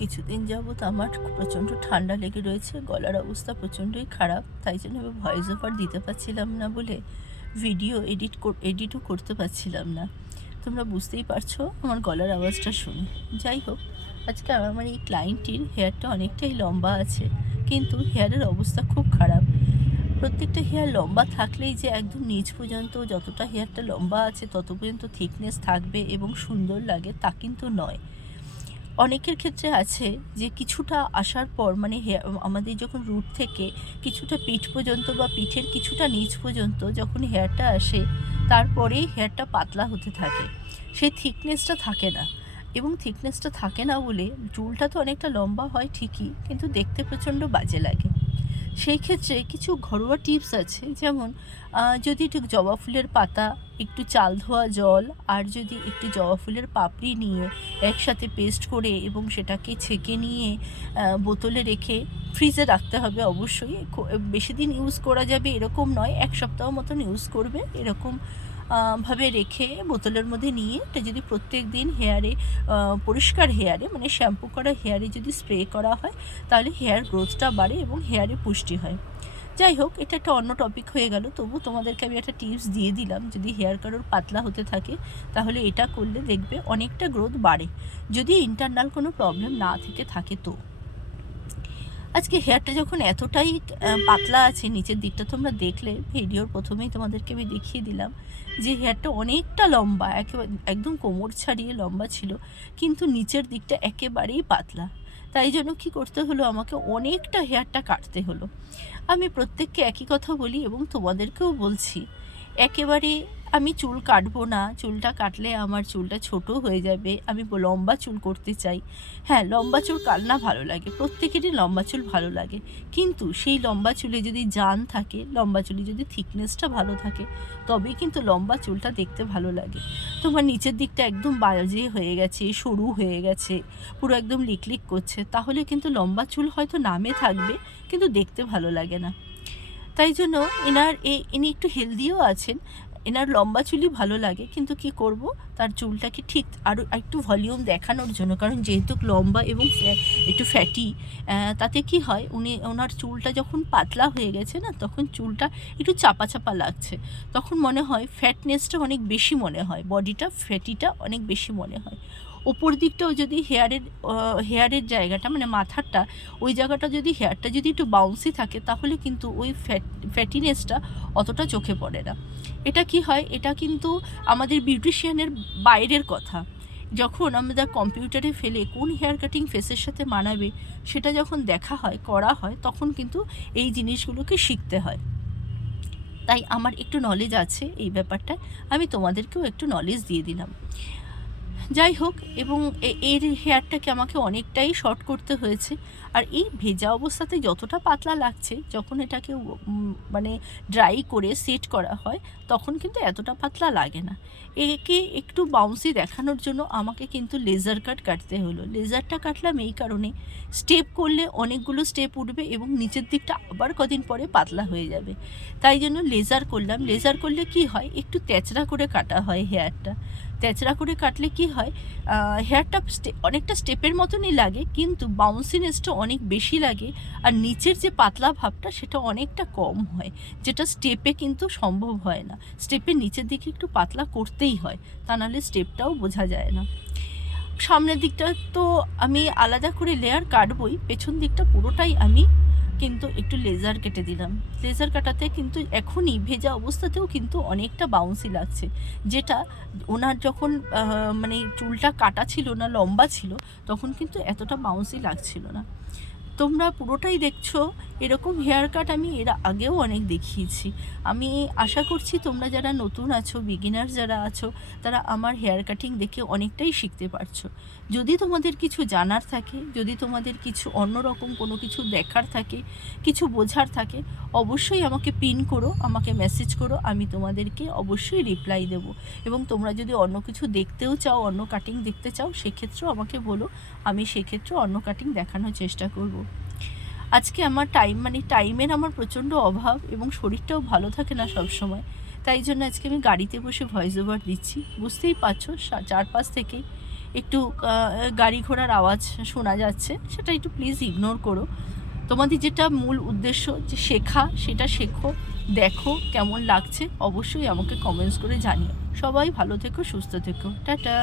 কিছুদিন যাবৎ আমার প্রচণ্ড ঠান্ডা লেগে রয়েছে, গলার অবস্থা প্রচণ্ডই খারাপ। তাই জন্য আমি ভয়েস ওভার দিতে পারছিলাম না বলে ভিডিও এডিটও করতে পারছিলাম না। তোমরা বুঝতেই পারছো আমার গলার আওয়াজটা শুনে। যাই হোক, আজকে আমার এই ক্লায়েন্টটির হেয়ারটা অনেকটাই লম্বা আছে, কিন্তু হেয়ারের অবস্থা খুব খারাপ। প্রত্যেকটা হেয়ার লম্বা থাকলেই যে একদম নিচ পর্যন্ত যতটা হেয়ারটা লম্বা আছে তত পর্যন্ত থিকনেস থাকবে এবং সুন্দর লাগে তা কিন্তু নয়। অনেকের ক্ষেত্রে আছে যে কিছুটা আসার পর মানে আমাদের যখন রুট থেকে কিছুটা পিঠ পর্যন্ত বা পিঠের কিছুটা নিচ পর্যন্ত যখন হেয়ারটা আসে, তারপরেই হেয়ারটা পাতলা হতে থাকে, সেই থিকনেসটা থাকে না। এবং থিকনেসটা থাকে না বলে চুলটা তো অনেকটা লম্বা হয় ঠিকই, কিন্তু দেখতে প্রচণ্ড বাজে লাগে। সেই ক্ষেত্রে কিছু ঘরোয়া টিপস আছে, যেমন যদি একটু জবা ফুলের পাতা, একটু চাল ধোয়া জল, আর যদি একটু জবা ফুলের পাপড়ি নিয়ে একসাথে পেস্ট করে এবং সেটাকে ছেঁকে নিয়ে বোতলে রেখে ফ্রিজে রাখতে হবে। অবশ্যই বেশি দিন ইউজ করা যাবে এরকম নয়, 1 সপ্তাহ মতন ইউজ করবে এরকম ভাবে রেখে বোতলের মধ্যে নিয়ে এটা যদি প্রত্যেক দিন হেয়ারে পরিষ্কার হেয়ারে মানে শ্যাম্পু করা হেয়ারে যদি স্প্রে করা হয়, তাহলে হেয়ার গ্রোথটা বাড়ে এবং হেয়ারে পুষ্টি হয়। যাই হোক, এটা একটা অন্য টপিক হয়ে গেল, তবু তোমাদেরকে আমি একটা টিপস দিয়ে দিলাম। যদি হেয়ার কারোর পাতলা হতে থাকে তাহলে এটা করলে দেখবে অনেকটা গ্রোথ বাড়ে, যদি ইন্টারনাল কোনো প্রবলেম না থেকে থাকে তো। আজকে হেয়ারটা যখন এতটাই পাতলা আছে, নিচের দিকটা তোমরা দেখলে ভিডিওর প্রথমেই তোমাদেরকে আমি দেখিয়ে দিলাম যে হেয়ারটা অনেকটা লম্বা, একেবারে একদম কোমর ছাড়িয়ে লম্বা ছিল, কিন্তু নিচের দিকটা একেবারেই পাতলা। তাই জন্য কী করতে হলো, আমাকে অনেকটা হেয়ারটা কাটতে হলো। আমি প্রত্যেককে একই কথা বলি এবং তোমাদেরকেও বলছি, একেবারে আমি চুল কাটবো না, চুলটা কাটলে আমার চুলটা ছোট হয়ে যাবে, আমি লম্বা চুল করতে চাই। হ্যাঁ, লম্বা চুল কার না ভালো লাগে, প্রত্যেকেরই লম্বা চুল ভালো লাগে, কিন্তু সেই লম্বা চুলে যদি জান থাকে, লম্বা চুলে যদি থিকনেসটা ভালো থাকে, তবেই কিন্তু লম্বা চুলটা দেখতে ভালো লাগে। তোমার নিচের দিকটা একদম বাজে হয়ে গেছে, সরু হয়ে গেছে, পুরো একদম লিকলিক করছে, তাহলে কিন্তু লম্বা চুল হয়তো নামে থাকবে কিন্তু দেখতে ভালো লাগে না। তাই জন্য ইনি একটু হেলদিও আছেন, এনার লম্বা চুলই ভালো লাগে, কিন্তু কি করব, তার চুলটাকে ঠিক আরও একটু ভলিউম দেখানোর জন্য, কারণ যেহেতু লম্বা এবং একটু ফ্যাটি, তাতে কি হয়, ওনার চুলটা যখন পাতলা হয়ে গেছে না, তখন চুলটা একটু চাপা চাপা লাগছে, তখন মনে হয় ফ্যাটনেসটা অনেক বেশি মনে হয়, বডিটা ফ্যাটিটা অনেক বেশি মনে হয়। ওপর দিকটাও যদি হেয়ারের জায়গাটা মানে মাথাটা, ওই জায়গাটা যদি হেয়ারটা যদি একটু বাউন্সি থাকে, তাহলে কিন্তু ওই ফ্যাটিনেসটা অতটা চোখে পড়ে না। এটা কি হয়, এটা কিন্তু আমাদের বিউটিশিয়ানের বাইরের কথা। যখন আমরা কম্পিউটারে ফেলে কোন হেয়ার কাটিং ফেসের সাথে মানাবে সেটা যখন দেখা হয়, করা হয়, তখন কিন্তু এই জিনিসগুলোকে শিখতে হয়। তাই আমার একটু নলেজ আছে এই ব্যাপারটায়, আমি তোমাদেরকেও একটু নলেজ দিয়ে দিলাম। যাই হোক, এবং এর হেয়ারটাকে আমাকে অনেকটাই শর্ট করতে হয়েছে। আর এই ভেজা অবস্থাতে যতটা পাতলা লাগছে, যখন এটাকে মানে ড্রাই করে সেট করা হয়, তখন কিন্তু এতটা পাতলা লাগে না। একে একটু বাউন্সি দেখানোর জন্য আমাকে কিন্তু লেজার কাট কাটতে হলো। লেজারটা কাটলাম এই কারণে, স্টেপ করলে অনেকগুলো স্টেপ উঠবে এবং নিচের দিকটা আবার কদিন পরে পাতলা হয়ে যাবে। তাই জন্য লেজার করলাম। লেজার করলে কি হয়, একটু তেচড়া করে কাটা হয় হেয়ারটা। তেচড়া করে কাটলে কি হয়, হেয়ারটা অনেকটা স্টেপের মতনই লাগে, কিন্তু বাউন্সিনেসটা অনেক বেশি লাগে, আর নিচের যে পাতলা ভাবটা সেটা অনেকটা কম হয়, যেটা স্টেপে কিন্তু সম্ভব হয় না। স্টেপের নিচের দিকে একটু পাতলা করতেই হয়, তা নাহলে স্টেপটাও বোঝা যায় না। সামনের দিকটা তো আমি আলাদা করে লেয়ার কাটবই, পেছন দিকটা পুরোটাই আমি কিন্তু একটু লেজার কেটে দিলাম। লেজার কাটাতে কিন্তু এখনই ভেজা অবস্থাতেও কিন্তু অনেকটা বাউন্সি লাগছে, যেটা ওনার যখন মানে চুলটা কাটা ছিল না, লম্বা ছিল, তখন কিন্তু এতটা বাউন্সি লাগছিল না। তোমরা পুরোটাই দেখছো, এরকম হেয়ার কাট আমি এর আগেও অনেক দেখিয়েছি। আমি আশা করছি তোমরা যারা নতুন আছো, বিগিনার যারা আছো, তারা আমার হেয়ার কাটিং দেখে অনেকটাই শিখতে পারছো। যদি তোমাদের কিছু জানার থাকে, যদি তোমাদের কিছু অন্যরকম কোনো কিছু দেখার থাকে, কিছু বোঝার থাকে, অবশ্যই আমাকে পিন করো, আমাকে মেসেজ করো, আমি তোমাদেরকে অবশ্যই রিপ্লাই দেবো। এবং তোমরা যদি অন্য কিছু দেখতেও চাও, অন্য কাটিং দেখতে চাও, সেক্ষেত্রেও আমাকে বলো, আমি সেক্ষেত্রেও অন্য কাটিং দেখানোর চেষ্টা করব। আজকে আমার টাইমের আমার প্রচণ্ড অভাব এবং শরীরটাও ভালো থাকে না সব সময়। তাই জন্য আজকে আমি গাড়িতে বসে ভয়েস ওভার দিচ্ছি। বুঝতেই পারছো চারপাশ থেকে একটু গাড়ি ঘোড়ার আওয়াজ শোনা যাচ্ছে, সেটা একটু প্লিজ ইগনোর করো। তোমাদের যেটা মূল উদ্দেশ্য যে শেখা, সেটা শেখো, দেখো কেমন লাগছে, অবশ্যই আমাকে কমেন্টস করে জানিও। সবাই ভালো থেকো, সুস্থ থেকো, টাটা।